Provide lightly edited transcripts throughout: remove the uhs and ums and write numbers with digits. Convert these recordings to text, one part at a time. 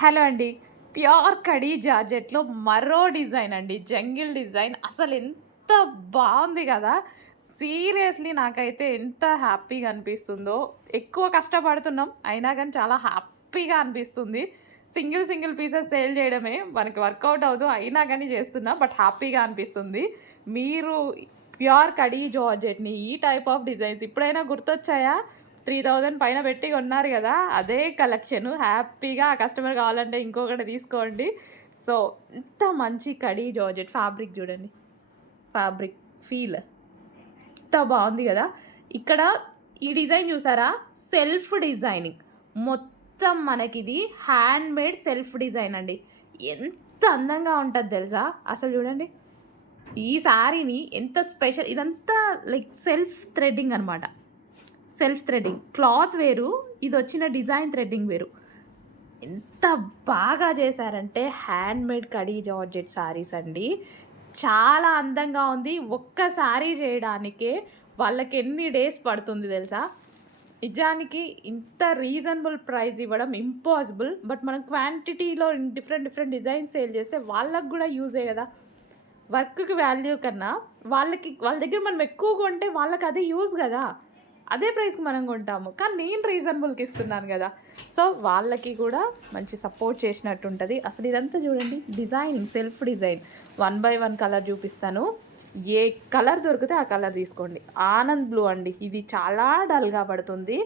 Hello అండి. Pure khadi జార్జెట్‌లో మరో design అండి. జంగిల్ డిజైన్ అసలు ఎంత బావుంది గదా! సీరియస్‌లీ నాకైతే ఎంత హ్యాపీగా అనిపిస్తుందో. ఎక్కువ కష్టపడుతున్నాం. అయినా గానీ చాలా హ్యాపీగా అనిపిస్తుంది. సింగిల్ పీసెస్ సేల్ చేయడమే మనకి వర్కౌట్ అవ్వదు. అయినా గానీ చేస్తున్నా. బట్ హ్యాపీగా అనిపిస్తుంది. మీరు ప్యూర్ కడీ జార్జెట్‌ని ఈ టైప్ ఆఫ్ డిజైన్స్ ఇప్పుడైనా గుర్తొచ్చాయా? 3000 పైన పెట్టి కొన్నారు గదా! అదే కలెక్షను హ్యాపీగా ఆ కస్టమర్ కావాలంటే ఇంకొకటి తీసుకోండి. సో, ఇంత మంచి కడీ జార్జెట్ ఫ్యాబ్రిక్ చూడండి. ఫ్యాబ్రిక్ ఫీల్ ఎంత బావుంది గదా! ఇక్కడ ఈ డిజైన్ చూసారా? Self designing. మొత్తం మనకిది హ్యాండ్‌మేడ్ సెల్ఫ్ డిజైన్ అండి. ఎంత అందంగా ఉంటది తెలుసా? అసలు చూడండి. ఈ శారీని ఎంత స్పెషల్ ఇదంతా లైక్ సెల్ఫ్ థ్రెడ్డింగ్ అనమాట. Self threading. క్లాత్ వేరు, ఇదొచ్చిన డిజైన్ థ్రెడ్డింగ్ వేరు. ఎంత బాగా చేశారంటే హ్యాండ్‌మేడ్ కడీ జార్జెట్ శారీస్ అండి. చాలా అందంగా ఉంది. ఒక్క శారీ చేయడానికే వాళ్ళకెన్ని డేస్ పడుతుంది తెలుసా? నిజానికి ఇంత రీజనబుల్ ప్రైస్ ఇవ్వడం ఇంపాసిబుల్. బట్ మనం క్వాంటిటీలో డిఫరెంట్ డిజైన్స్ సేల్ చేస్తే వాళ్ళకి గూడా యూజే గదా! వర్క్‌కి వాల్యూ కన్నా వాళ్ళ దగ్గర మనం ఎక్కువ కొంటే వాళ్ళకదే యూజ్ గదా! అదే ప్రైస్‌కి మనం కొంటాము. కానీ నేను రీజనబుల్‌కి ఇస్తున్నాను గదా! సో, వాళ్ళకి కూడా మంచి సపోర్ట్ చేసినట్టుంటది. అసలు ఇదంతా చూడండి designing self design. 1 by 1 colour చూపిస్తాను. ఏ కలర్ దొరికితే ఆ కలర్ తీసుకోండి. ఆనంద్ బ్లూ అండి. ఇది చాలా డల్‌గా పడుతుంది.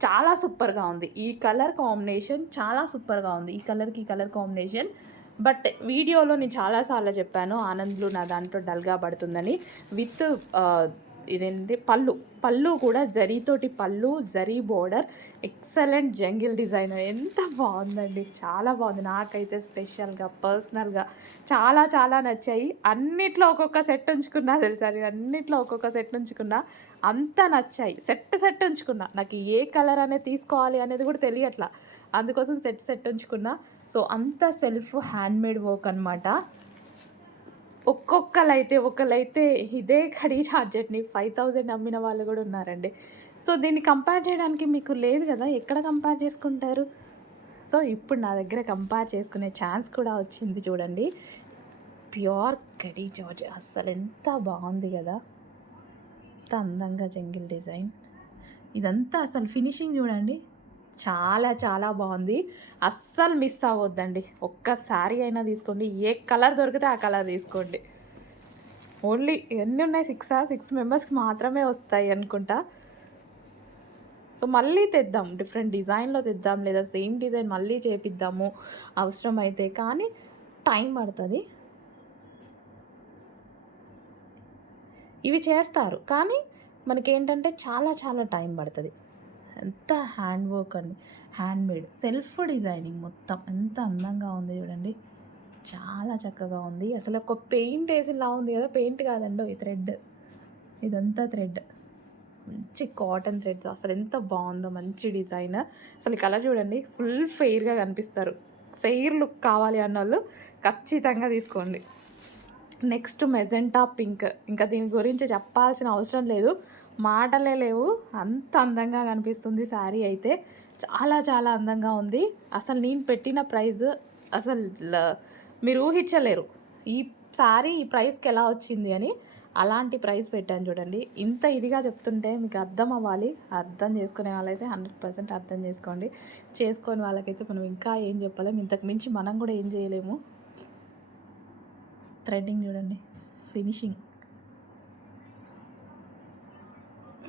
చాలా సూపర్‌గా ఉంది. ఈ కలర్ కాంబినేషన్ చాలా సూపర్‌గా ఉంది. ఈ కలర్‌కి ఈ కలర్ కాంబినేషన్. బట్ వీడియోలో నేను చాలా సార్లు చెప్పాను ఆనంద్ బ్లూ నా దాంట్లో డల్‌గా పడుతుందని. విత్ ఇదేంటి పళ్ళు కూడా జరీతోటి పళ్ళు, zari border, excellent jungle design ఎంత బాగుందండి. చాలా బాగుంది. నాకైతే స్పెషల్గా పర్సనల్గా చాలా నచ్చాయి. అన్నిట్లో ఒక్కొక్క సెట్ ఉంచుకున్నా తెలుసా, నేను అన్నిట్లో ఒక్కొక్క సెట్ ఉంచుకున్నా. అంత నచ్చాయి. సెట్ ఉంచుకున్నా. నాకు ఏ కలర్ అనేది తీసుకోవాలి అనేది కూడా తెలియట్లా. అందుకోసం సెట్ ఉంచుకున్నా. సో అంత సెల్ఫ్ హ్యాండ్మేడ్ వర్క్ అనమాట. ఒకళ్ళైతే ఇదే కడీ జార్జెట్‌ని 5000 అమ్మిన వాళ్ళు గూడా ఉన్నారండి. సో, దీన్ని కంపేర్ చేయడానికి మీకు లేదు గదా! ఎక్కడ కంపేర్ చేసుకుంటారు? సో, ఇప్పుడు నా దగ్గర కంపేర్ చేసుకునే ఛాన్స్ కూడా వచ్చింది చూడండి. ప్యూర్ కడీ జార్జెట్ అస్సలెంత బావుంది గదా! ఎంత అందంగా జంగిల్ డిజైన్. ఇదంతా అసలు ఫినిషింగ్ చూడండి. చాలా బావుంది. అస్సలు మిస్ అవ్వొద్దండి. ఒక్కసారి అయినా తీసుకోండి. ఏ కలర్ దొరికితే ఆ కలర్ తీసుకోండి. ఓన్లీ ఎన్ని ఉన్నాయి 6 మెంబర్స్‌కి మాత్రమే వస్తాయి అనుకుంటా. సో, మళ్ళీ తెద్దాం. డిఫరెంట్ డిజైన్‌లో తెద్దాం. లేదా సేమ్ డిజైన్ మళ్ళీ చేపిద్దాము అవసరమైతే. కానీ టైం పడతది. ఇవి చేస్తారు. కానీ మనకేంటంటే చాలా టైం పడతది. ఎంత హ్యాండ్ వర్క్ అండి. హ్యాండ్‌మేడ్ సెల్ఫ్ డిజైనింగ్ మొత్తం ఎంత అందంగా ఉంది చూడండి. చాలా చక్కగా ఉంది. అసలు ఒక పెయింట్ ఏసినలా ఉంది కదా! పెయింట్ కాదండోయ్ థ్రెడ్. ఇదంతా థ్రెడ్. మంచి కాటన్ థ్రెడ్స్ అసలు ఎంత బావుందో మంచి డిజైన్. అసలు ఈ కలర్ చూడండి ఫుల్ ఫెయిర్‌గా కనిపిస్తారు. ఫెయిర్ లుక్ కావాలి అన్నోళ్ళు ఖచ్చితంగా తీసుకోండి. Next magenta pink. ఇంకా దీని గురించి చెప్పాల్సిన అవసరం లేదు. మాటలే లేవు. అంత అందంగా కనిపిస్తుంది శారీ అయితే. చాలా అందంగా ఉంది. అసలు నేను పెట్టిన ప్రైస్ అసలు మీరు ఊహించలేరు. ఈ శారీ ఈ ప్రైస్‌కి ఎలా వచ్చింది అని. అలాంటి ప్రైస్ పెట్టాను చూడండి. ఇంత ఇదిగా చెప్తుంటే మీకు అర్థం అవ్వాలి. అర్థం చేసుకునే వాళ్ళైతే 100% అర్థం చేసుకోండి. చేసుకోని వాళ్ళకైతే మనం ఇంకా ఏం చెప్పలేం. ఇంతకు మించి మనం కూడా ఏం చేయలేము. థ్రెడ్డింగ్ చూడండి. ఫినిషింగ్.